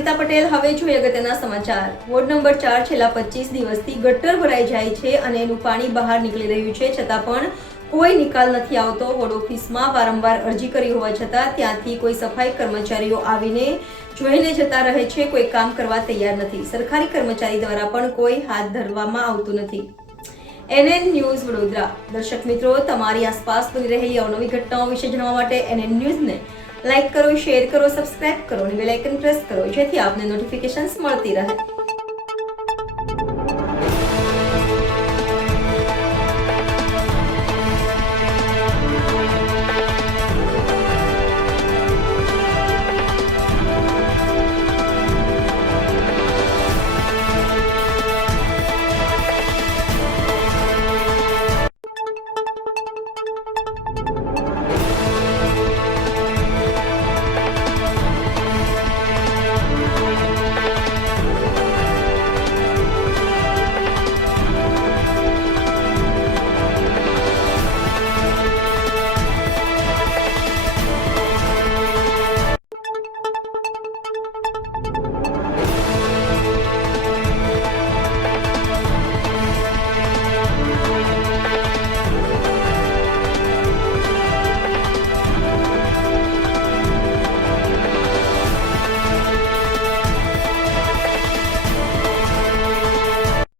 કવિતા પટેલ. હવે જોઈએ અગત્યના સમાચાર. વોર્ડ નંબર 4 છેલ્લા 25 દિવસથી ગટર ભરાઈ જાય છે અને એનું પાણી બહાર નીકળી રહ્યું છે, છતાં પણ કોઈ નિકાલ નથી આવતો. વોર્ડ ઓફિસમાં વારંવાર અરજી કરી હોવા છતાં ત્યાંથી કોઈ સફાઈ કર્મચારીઓ આવીને જોઈને જતા રહે છે, કોઈ કામ કરવા તૈયાર નથી. સરકારી કર્મચારી દ્વારા પણ કોઈ હાથ ધરવામાં આવતું નથી. NN news Vadodara. દર્શક મિત્રો, તમારી આસપાસ બની રહેલી અવનવી ઘટનાઓ વિશે જાણવા માટે NN ન્યૂઝને લાઈક કરો, શેર કરો, સબસ્ક્રાઇબ કરો અને બેલ આઇકન પ્રેસ કરો, જેથી આપને નોટિફિકેશન્સ મળતી રહે.